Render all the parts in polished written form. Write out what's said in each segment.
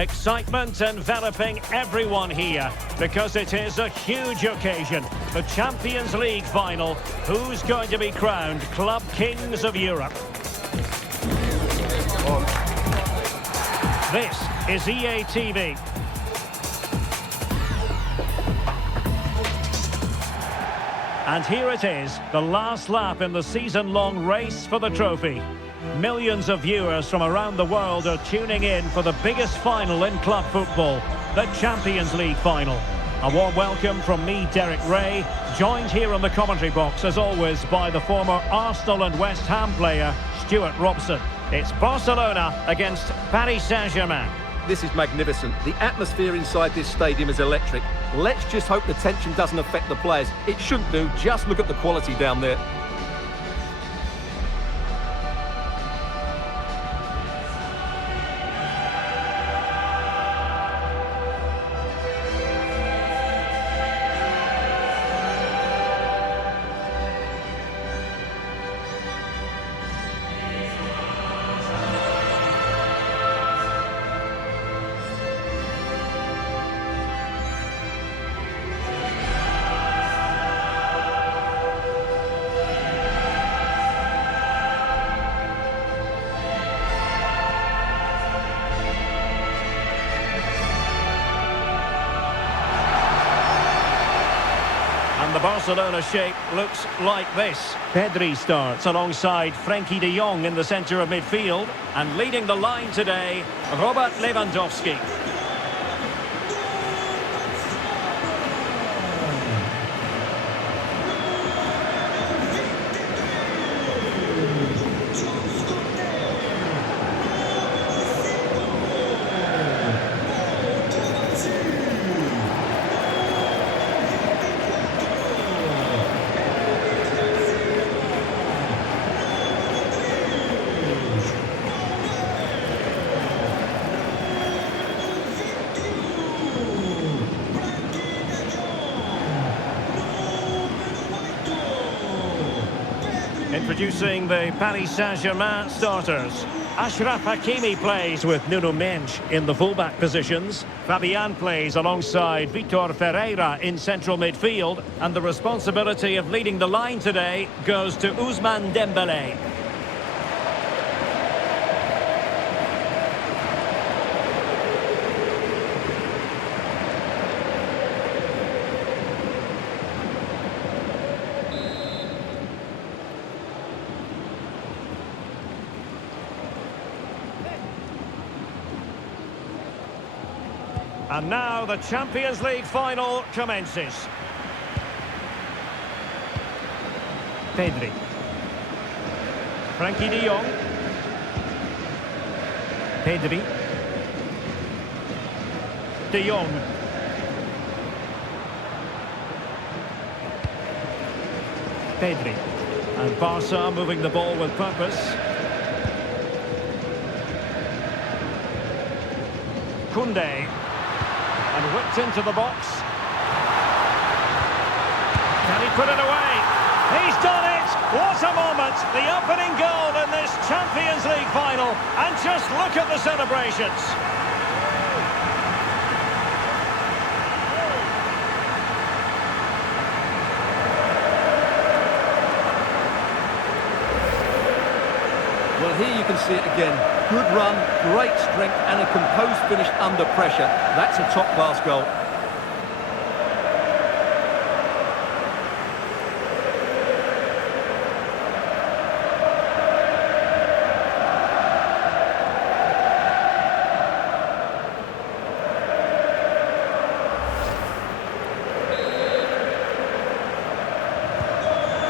Excitement enveloping everyone here because it is a huge occasion. The Champions League final. Who's going to be crowned Club Kings of Europe? This is EA TV. And here it is, the last lap in the season-long race for the trophy. Millions of viewers from around the world are tuning in for the biggest final in club football, the Champions League final. A warm welcome from me, Derek Ray, joined here in the commentary box, as always, by the former Arsenal and West Ham player, Stuart Robson. It's Barcelona against Paris Saint-Germain. This is magnificent. The atmosphere inside this stadium is electric. Let's just hope the tension doesn't affect the players. It shouldn't do. Just look at the quality down there. And the Barcelona shape looks like this. Pedri starts alongside Frenkie de Jong in the centre of midfield. And leading the line today, Robert Lewandowski. Introducing the Paris Saint-Germain starters. Achraf Hakimi plays with Nuno Mendes in the fullback positions. Fabian plays alongside Vitor Ferreira in central midfield. And the responsibility of leading the line today goes to Ousmane Dembélé. And now the Champions League final commences. Pedri. Frenkie de Jong. Pedri. De Jong. Pedri. And Barca moving the ball with purpose. Koundé. And whipped into the box. Can he put it away? He's done it! What a moment! The opening goal in this Champions League final. And just look at the celebrations. Well, here you can see it again. Good run, great strength, and a composed finish under pressure. That's a top-class goal.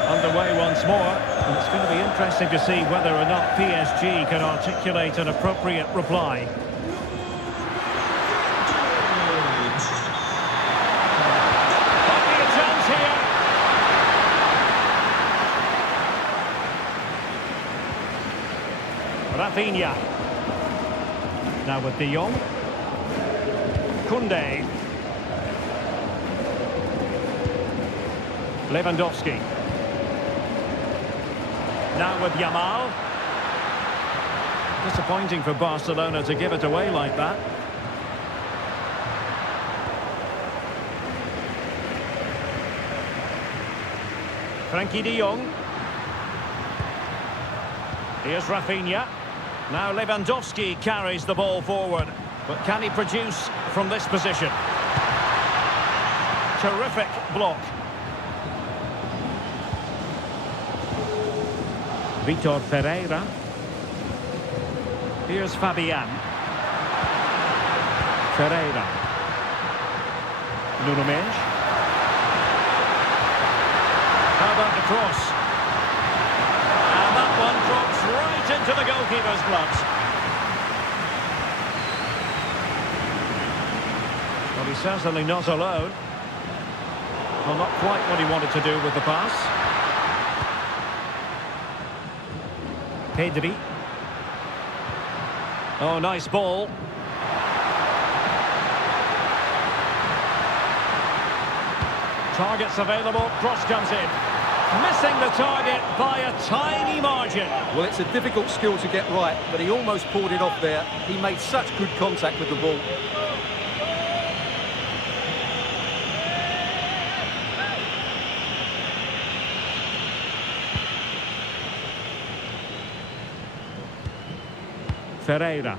Underway once more, and it's going to be interesting to see whether or not PSG can articulate an appropriate reply. Might be a chance here. Rafinha. Now with De Jong. Koundé. Lewandowski. Now with Yamal. Disappointing for Barcelona to give it away like that. Frankie de Jong. Here's Rafinha. Now Lewandowski carries the ball forward. But can he produce from this position? Terrific block. Vitor Ferreira. Here's Fabian. Ferreira. Nuno Mendes. How about the cross? And that one drops right into the goalkeeper's gloves. Well, he's certainly not alone. Well, not quite what he wanted to do with the pass. Pedri. Oh, nice ball. Targets available, cross comes in. Missing the target by a tiny margin. Well, it's a difficult skill to get right, but he almost pulled it off there. He made such good contact with the ball. Ferreira.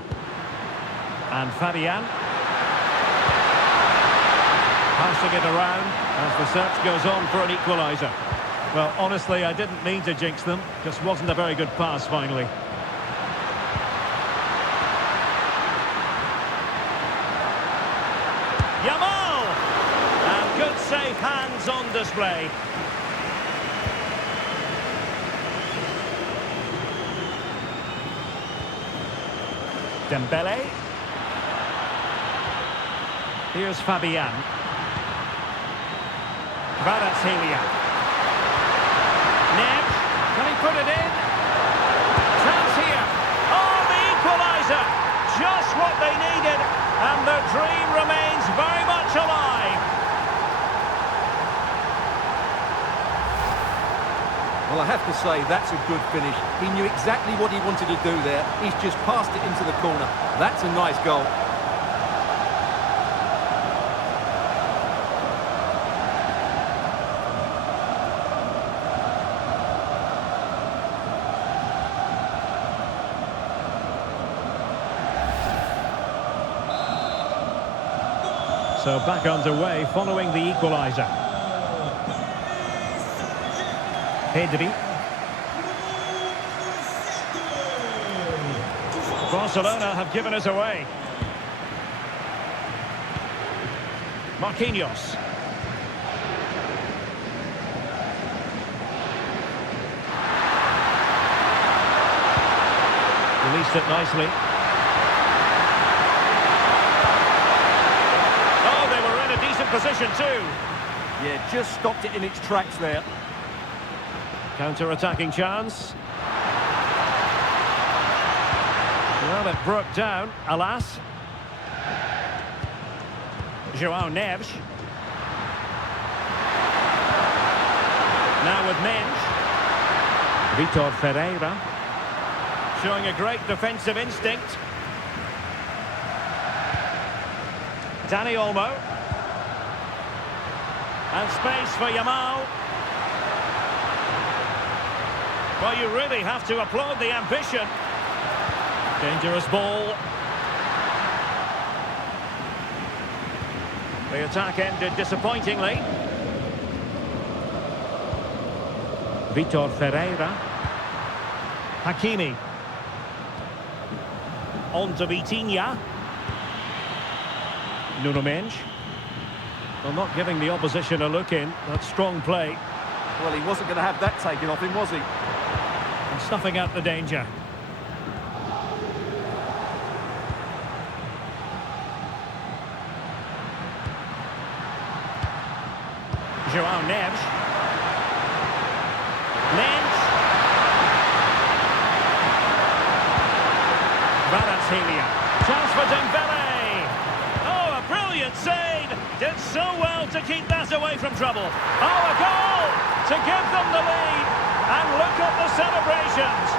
And Fabian. Passing it around as the search goes on for an equalizer. Well, honestly, I didn't mean to jinx them. Just wasn't a very good pass, finally. Yamal! And good safe hands on display. Dembele. Here's Fabian. Kvaratskhelia. Nev, can he put it in? Chance here. Oh, the equaliser! Just what they needed, and the dream remains very much alive. Well, I have to say, that's a good finish. He knew exactly what he wanted to do there. He's just passed it into the corner. That's a nice goal. So back underway following the equaliser. Pedri. Barcelona have given us away. Marquinhos. Released it nicely. Oh, they were in a decent position too. Yeah, just stopped it in its tracks there. Counter-attacking chance. Well, it broke down, alas. João Neves. Now with Mendes. Vitor Ferreira. Showing a great defensive instinct. Dani Olmo. And space for Yamal. Well, you really have to applaud the ambition. Dangerous ball. The attack ended disappointingly. Vitor Ferreira. Hakimi. On to Vitinha. Nuno Mendes. Well, not giving the opposition a look in. That's strong play. Well, he wasn't going to have that taken off him, was he? And snuffing out the danger. João Neves. Mendes. Kvaratskhelia. Chance for Dembele. Oh, a brilliant save. Did so well to keep that away from trouble. Oh, a goal to give them the lead. And look at the celebrations.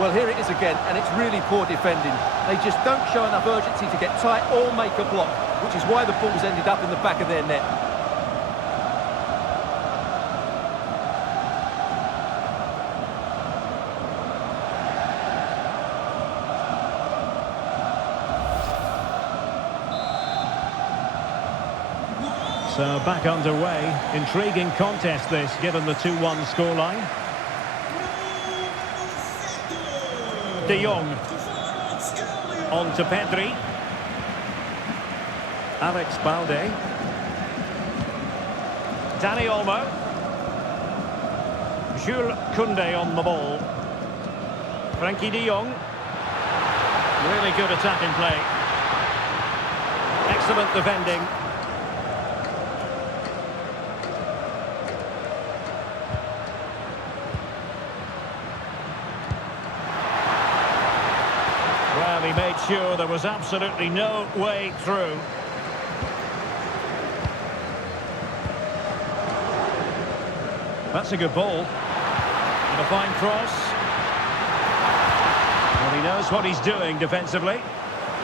Well, here it is again, and it's really poor defending. They just don't show enough urgency to get tight or make a block, which is why the ball's ended up in the back of their net. So back underway. Intriguing contest this, given the 2-1 scoreline. De Jong. On to Pedri. Alex Balde. Dani Olmo. Jules Koundé on the ball. Frankie de Jong. Really good attacking play. Excellent defending. Well, he made sure there was absolutely no way through. That's a good ball. And a fine cross. Well, he knows what he's doing defensively.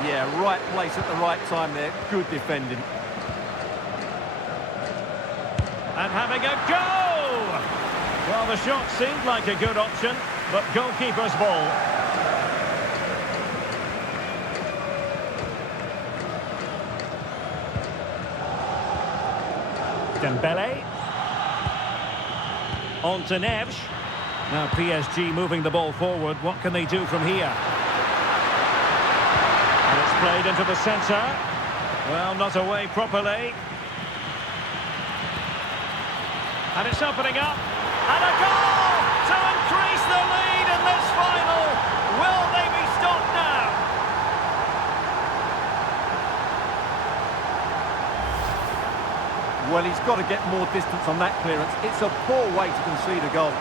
Yeah, right place at the right time there. Good defending. And having a go! Well, the shot seemed like a good option, but goalkeeper's ball. Dembele. On to Neves. Now PSG moving the ball forward. What can they do from here? And it's played into the centre. Well, not away properly. And it's opening up. And a goal to increase the lead in this final. Will they be stopped now? Well, he's got to get more distance on that clearance. It's a poor way to concede a goal.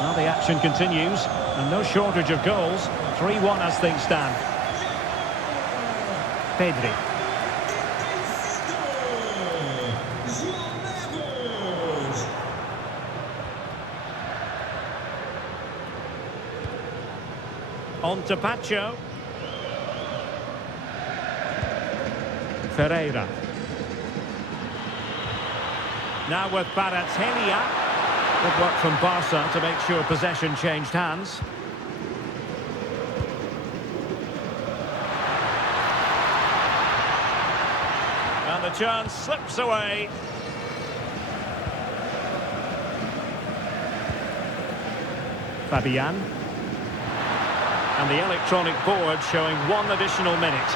Well, the action continues, and no shortage of goals. 3-1 as things stand. Pedri. On to Pacho. Ferreira. Now with Kvaratskhelia. Good work from Barca to make sure possession changed hands. And the chance slips away. Fabian. And the electronic board showing 1 additional minute.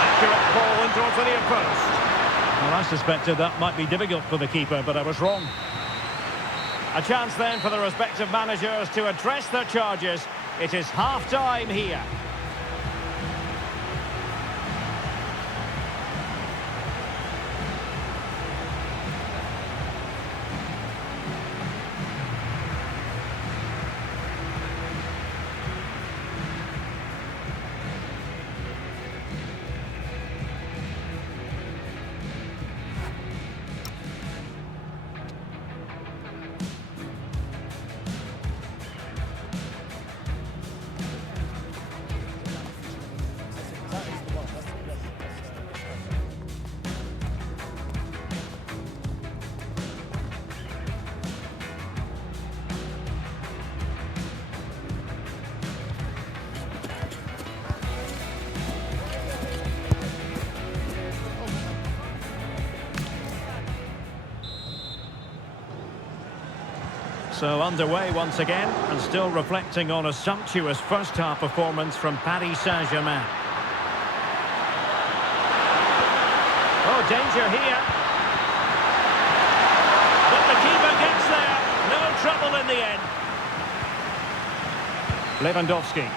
Accurate ball in towards the near post. Well, I suspected that might be difficult for the keeper, but I was wrong. A chance then for the respective managers to address their charges. It is half-time here. So underway once again, and still reflecting on a sumptuous first-half performance from Paris Saint-Germain. Oh, danger here. But the keeper gets there. No trouble in the end. Lewandowski.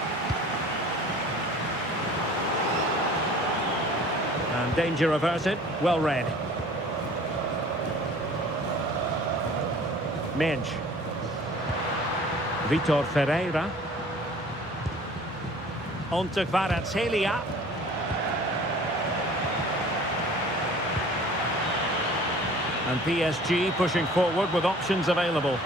And danger averted. Well read. Mensch. Vitor Ferreira. On to Kvaratskhelia. And PSG pushing forward with options available.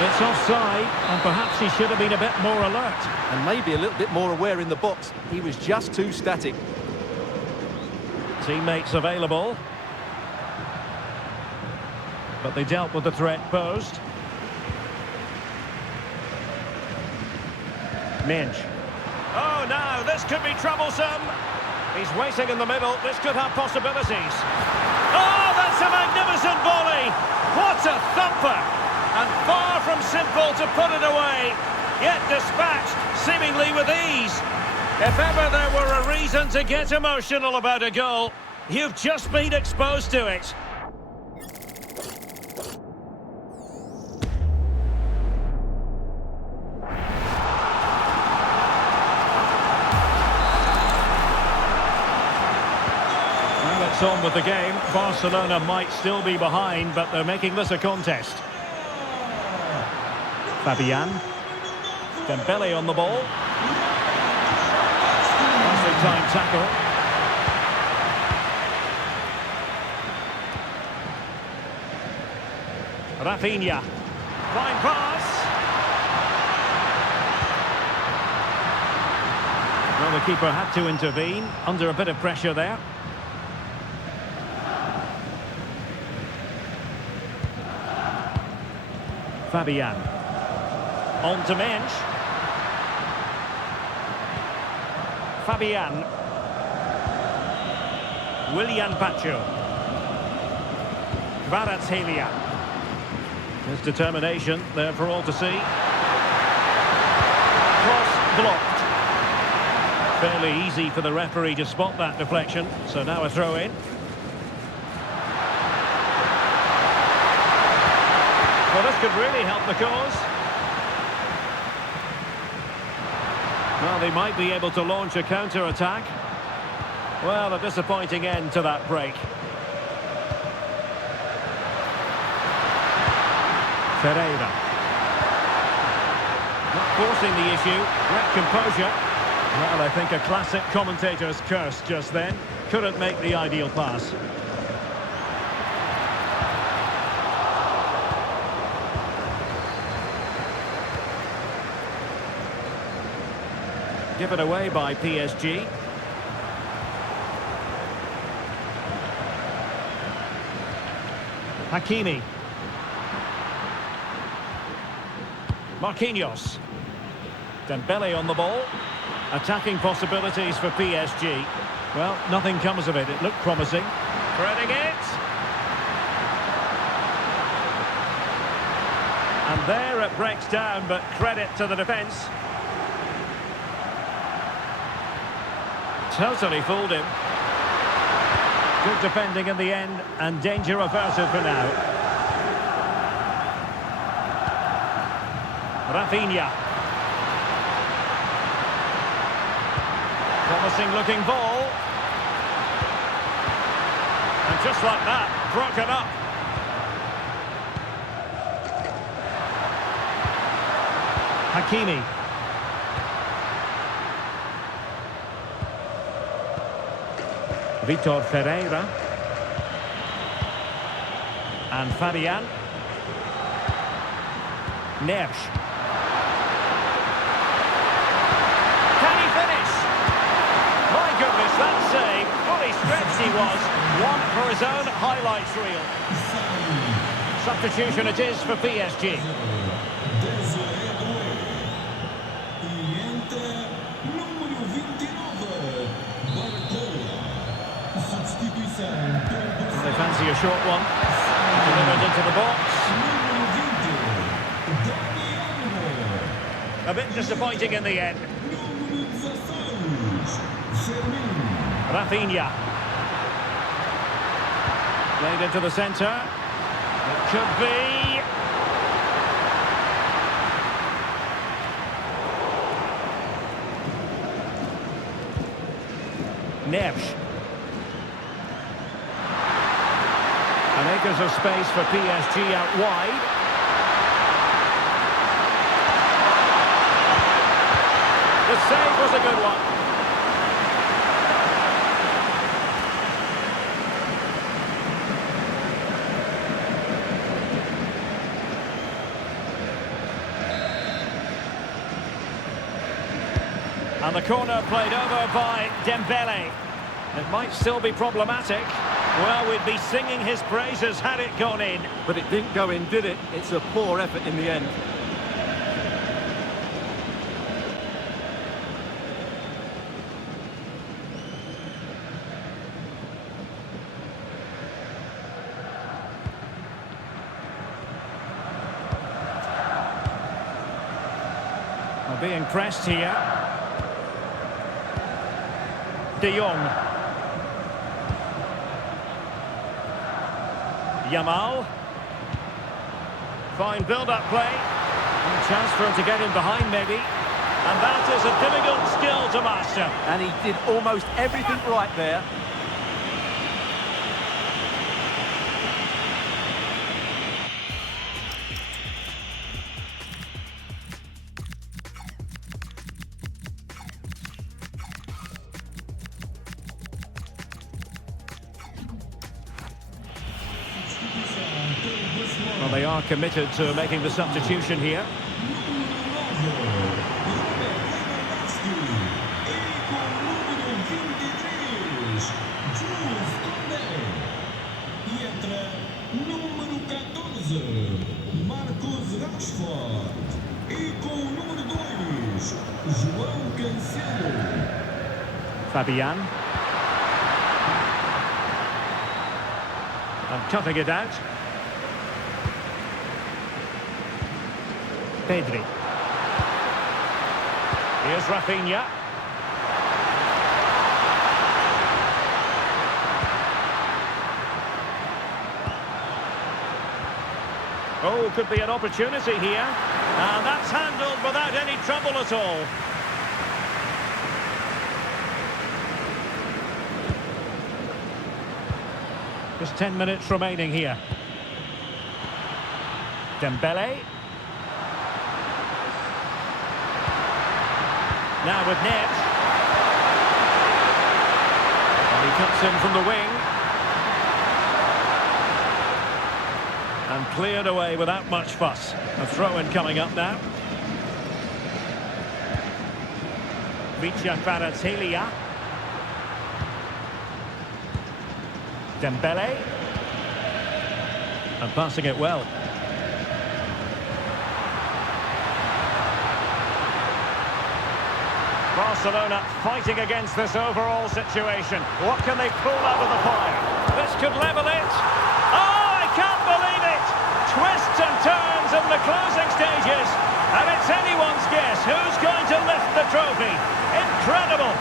It's offside, and perhaps he should have been a bit more alert. And maybe a little bit more aware in the box. He was just too static. Teammates available. But they dealt with the threat posed. Mensch. Oh, now this could be troublesome. He's waiting in the middle. This could have possibilities. Oh, that's a magnificent volley. What a thumper. And far from simple to put it away. Yet dispatched, seemingly with ease. If ever there were a reason to get emotional about a goal, you've just been exposed to it. It's on with the game. Barcelona might still be behind, but they're making this a contest. Fabian. Dembele on the ball. Nicely timed tackle. Rafinha. Fine pass. Well, the keeper had to intervene under a bit of pressure there. Fabian. On to Mensch. Fabian. Willian Pacho. Kvaratskhelia. His determination there for all to see. Cross blocked. Fairly easy for the referee to spot that deflection. So now a throw in. Well, this could really help the cause. Well, they might be able to launch a counter-attack. Well, a disappointing end to that break. Ferreira. Not forcing the issue. Great composure. Well, I think a classic commentator's curse just then. Couldn't make the ideal pass. Given away by PSG. Hakimi. Marquinhos. Dembele on the ball. Attacking possibilities for PSG. Well, nothing comes of it. It looked promising. Threading it. And there it breaks down, but credit to the defence. Totally fooled him. Good defending in the end, and danger averted for now. Rafinha. Promising looking ball. And just like that, broken up. Hakimi. Vitor Ferreira. And Fabian. Neves. Can he finish? My goodness, that save. Fully stretched he was. One for his own highlights reel. Substitution it is for PSG. They fancy a short one. Delivered into the box. A bit disappointing in the end. Rafinha. Played into the centre. It could be. Neves. acres of space for PSG out wide. The save was a good one. And the corner played over by Dembele. It might still be problematic. Well, we'd be singing his praises had it gone in. But it didn't go in, did it? It's a poor effort in the end. Being pressed here. De Jong. Yamal. Fine build-up play. And a chance for him to get in behind maybe. And that is a difficult skill to master. And he did almost everything right there. Well, they are committed to making the substitution here. Fabian. And cutting it out. Pedri. Here's Rafinha. Oh, could be an opportunity here. And that's handled without any trouble at all. Just 10 minutes remaining here. Dembele. Now with Net. And he cuts in from the wing. And cleared away without much fuss. A throw-in coming up now. Mzpanda. Dembele. And passing it well. Barcelona fighting against this overall situation. What can they pull out of the fire? This could level it. Oh, I can't believe it! Twists and turns in the closing stages. And it's anyone's guess who's going to lift the trophy. Incredible!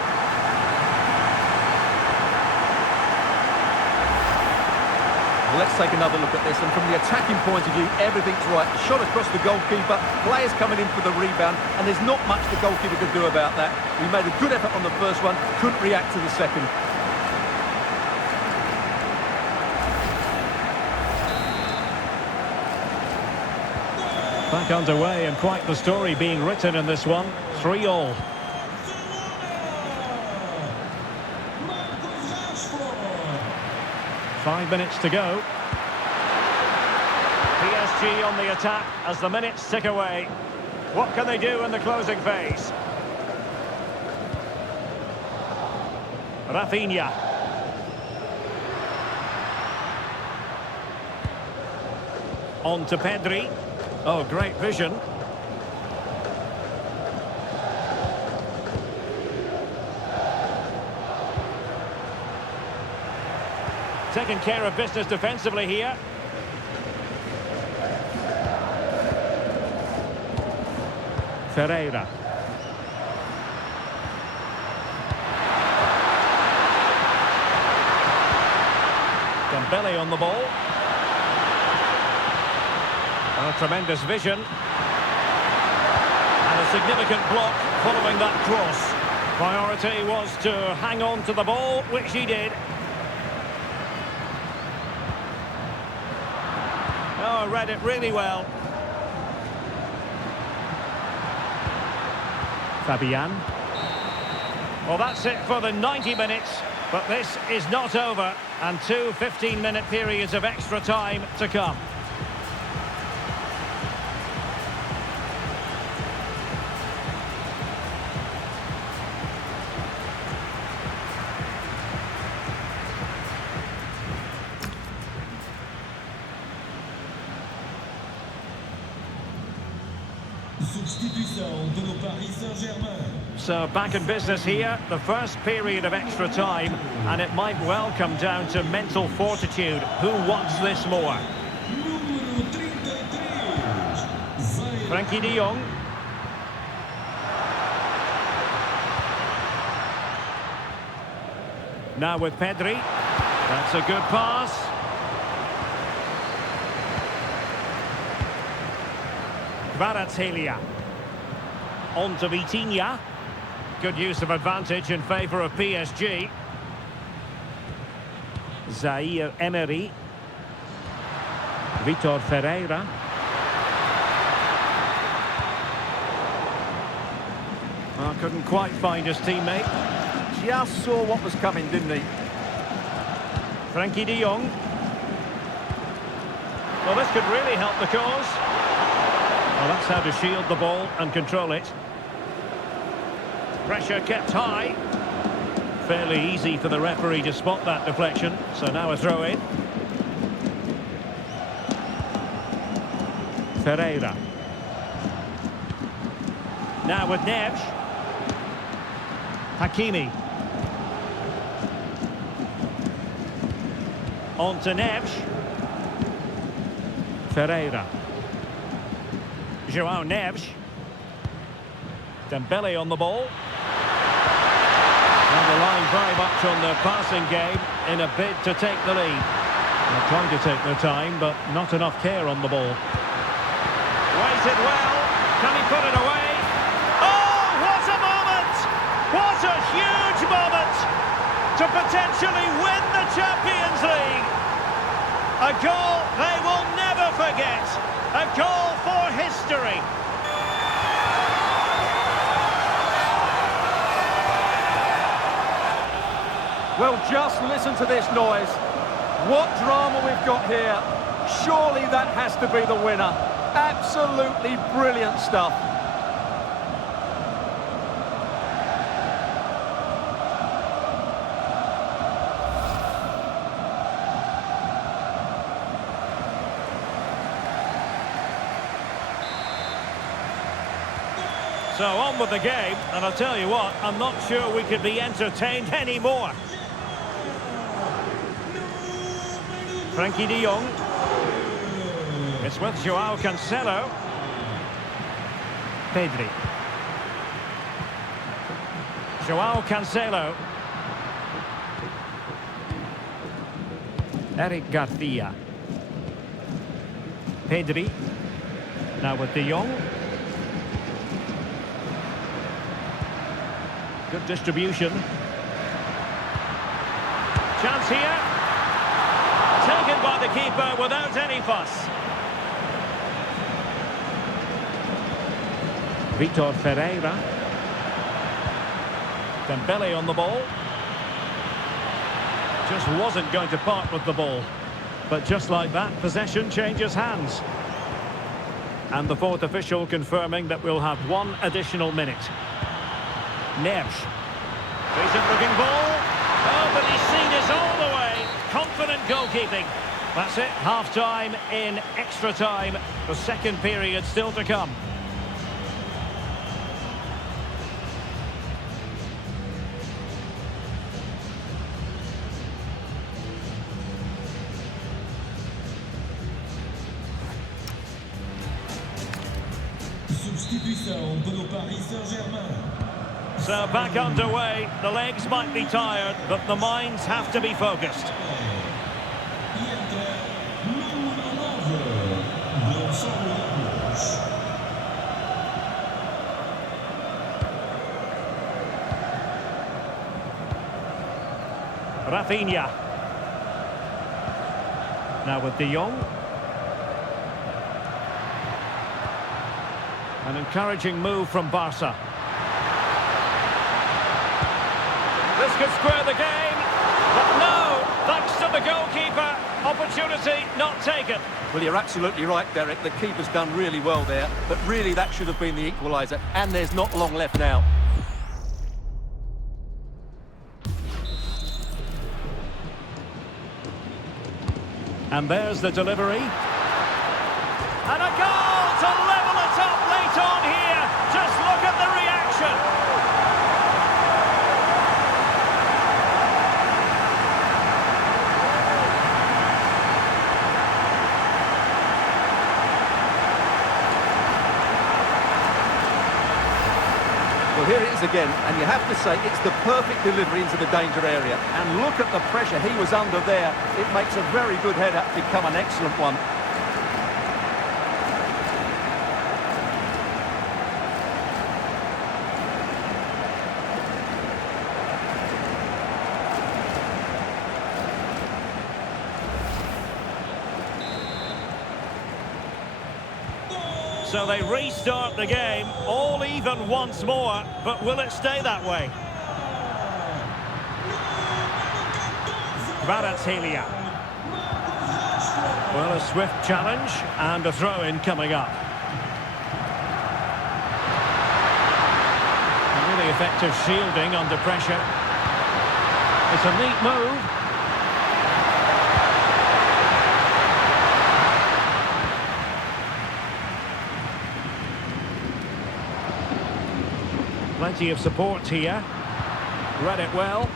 Let's take another look at this, and from the attacking point of view, everything's right. Shot across the goalkeeper, players coming in for the rebound, and there's not much the goalkeeper could do about that. He made a good effort on the first one, couldn't react to the second. Back underway, and quite the story being written in this one. 3-3. 5 minutes to go. PSG on the attack as the minutes tick away. What can they do in the closing phase? Rafinha. On to Pedri. Oh, great vision. Taking care of business defensively here. Ferreira. Dembele on the ball. A tremendous vision. And a significant block following that cross. Priority was to hang on to the ball, which he did. keeper read it really well. Fabian. Well, that's it for the 90 minutes, but this is not over, and two 15-minute periods of extra time to come. Substituição pelo Paris Saint-Germain. So back in business here, the first period of extra time, and it might well come down to mental fortitude. Who wants this more? Número 33. Frankie de Jong. Now with Pedri. That's a good pass. Kvaratskhelia. On to Vitinha. Good use of advantage in favour of PSG. Zaire Emery. Vitor Ferreira. Oh, couldn't quite find his teammate. Just saw what was coming, didn't he? Frankie de Jong. Well, this could really help the cause. Well, that's how to shield the ball and control it. Pressure kept high. Fairly easy for the referee to spot that deflection. So now a throw in. Ferreira. Now with Neves. Hakimi. On to Neves. Ferreira. João Neves. Dembele on the ball. And relying very much on their passing game in a bid to take the lead. They're trying to take their time, but not enough care on the ball. Waited well. Can he put it away? Oh, what a moment! What a huge moment to potentially win the Champions League. A goal they will never forget. A goal for history. Well, just listen to this noise. What drama we've got here. Surely that has to be the winner. Absolutely brilliant stuff. So on with the game, and I'll tell you what, I'm not sure we could be entertained anymore. Frankie de Jong. It's with João Cancelo. Pedri. João Cancelo. Eric Garcia. Pedri. Now with de Jong. Good distribution. Chance here. Taken by the keeper without any fuss. Vitor Ferreira. Dembele on the ball. Just wasn't going to part with the ball. But just like that, possession changes hands. And the fourth official confirming that we'll have one additional minute. Neves. Decent looking ball. Oh, but he's seen us all the way. Confident goalkeeping. That's it. Half-time in extra time. The second period still to come. Substituição pelo Paris Saint-Germain. So back underway. The legs might be tired, but the minds have to be focused. Rafinha. Now with de Jong. An encouraging move from Barca. This could square the game, but no, thanks to the goalkeeper. Opportunity not taken. Well, you're absolutely right, Derek. The keeper's done really well there, but really that should have been the equaliser, and there's not long left now. And there's the delivery. And a goal to level it up late on here. Just look at the reaction. Well, here it is again, and you have to say it's the perfect delivery into the danger area. And look at the pressure he was under there. It makes a very good header become an excellent one. So they restart the game, all even once more, but will it stay that way? Kvaratskhelia. Well, a swift challenge and a throw-in coming up. Really effective shielding under pressure. It's a neat move. Plenty of support here. Read it well.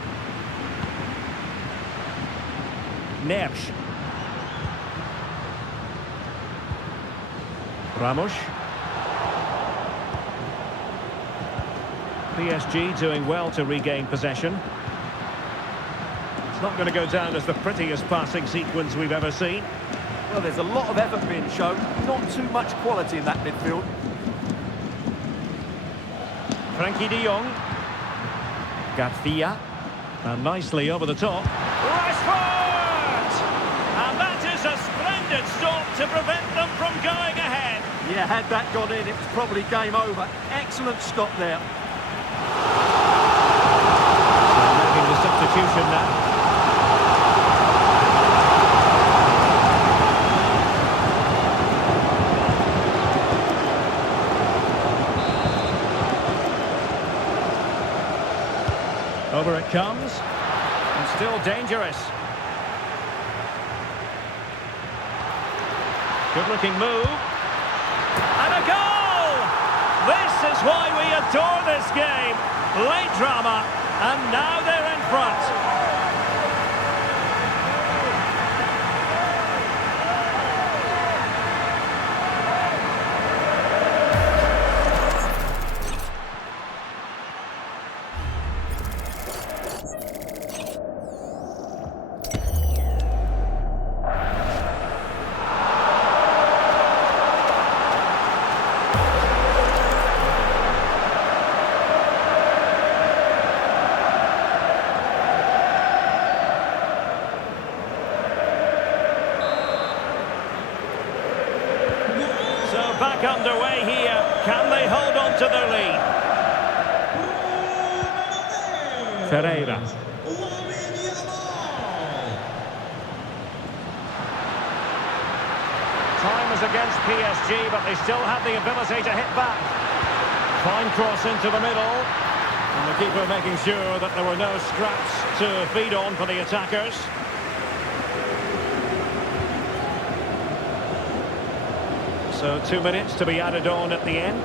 Neves. Ramos. PSG doing well to regain possession. It's not going to go down as the prettiest passing sequence we've ever seen. Well, there's a lot of effort being shown, not too much quality in that midfield. Frankie de Jong. Garcia. And nicely over the top. Rashford! And that is a splendid stop to prevent them from going ahead. Yeah, had that gone in, it was probably game over. Excellent stop there. So making the substitution now. Over it comes, and still dangerous. Good-looking move. And a goal! This is why we adore this game. Late drama, and now they're in front. Back underway here. Can they hold on to their lead? Ferreira. Time is against PSG, but they still have the ability to hit back. Fine cross into the middle. And the keeper making sure that there were no scraps to feed on for the attackers. So 2 minutes to be added on at the end.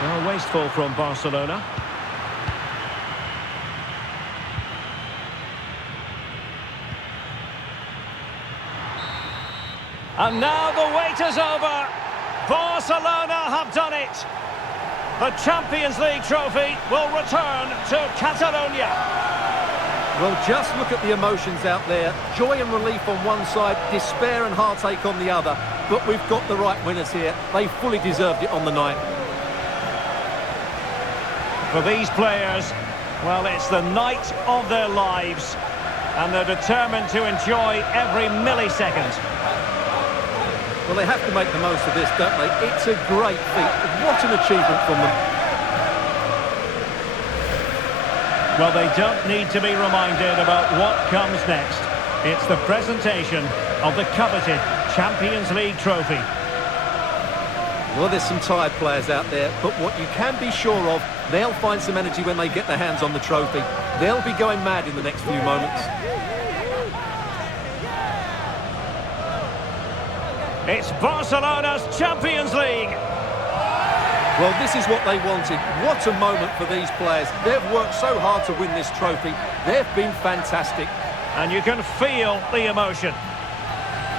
Well, wasteful from Barcelona. And now the wait is over. Barcelona have done it. The Champions League trophy will return to Catalonia. Well, just look at the emotions out there. Joy and relief on one side, despair and heartache on the other. But we've got the right winners here. They fully deserved it on the night. For these players, well, it's the night of their lives, and they're determined to enjoy every millisecond. Well, they have to make the most of this, don't they? It's a great feat. What an achievement from them. Well, they don't need to be reminded about what comes next. It's the presentation of the coveted Champions League trophy. Well, there's some tired players out there, but what you can be sure of, they'll find some energy when they get their hands on the trophy. They'll be going mad in the next few moments. It's Barcelona's Champions League. Well, this is what they wanted. What a moment for these players. They've worked so hard to win this trophy. They've been fantastic. And you can feel the emotion.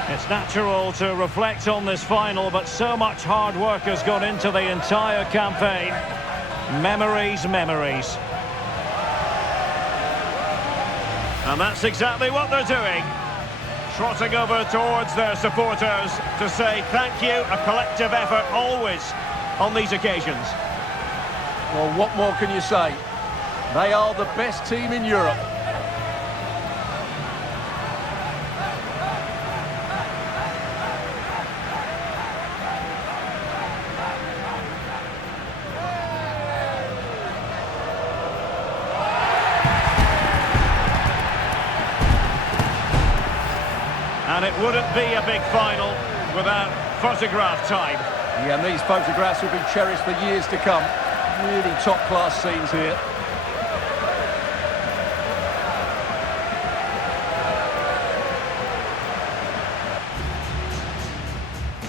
It's natural to reflect on this final, but so much hard work has gone into the entire campaign. Memories, memories. And that's exactly what they're doing. Trotting over towards their supporters to say thank you, a collective effort always on these occasions. Well, what more can you say? They are the best team in Europe. And it wouldn't be a big final without photograph time. Yeah, and these photographs will be cherished for years to come. Really top-class scenes here.